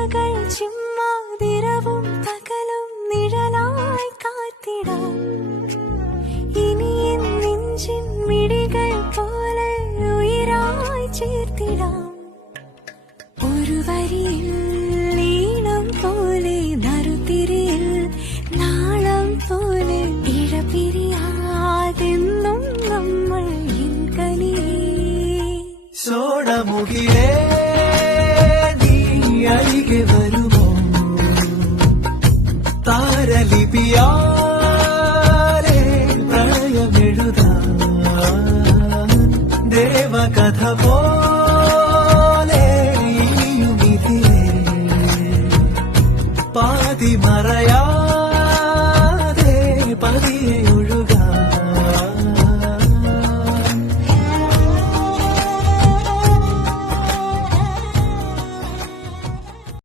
രാപ്പകൽ ചിമ്മാതിരവും പകലും നിഴലായി കാത്തിടാം. ഇനി എൻ നെഞ്ചിൻ മിഴികൾ പോലെ ഉയിരായി ചേർത്തിടാം. ഒരു വരിയിൽ ഈണം പോലെ നറുതിരിയിൽ നാളം പോലെ ഇഴപിരിയാതെന്നും നമ്മൾ എൻ കനിയേ. സോണമുകിലേ നീ അരികെ വരുമോ? താരലിപിയാലേ പ്രണയമെഴുതാൻ ദേവകഥ പോലെ ഇനിയുമിതിലേ പാതിമറയാ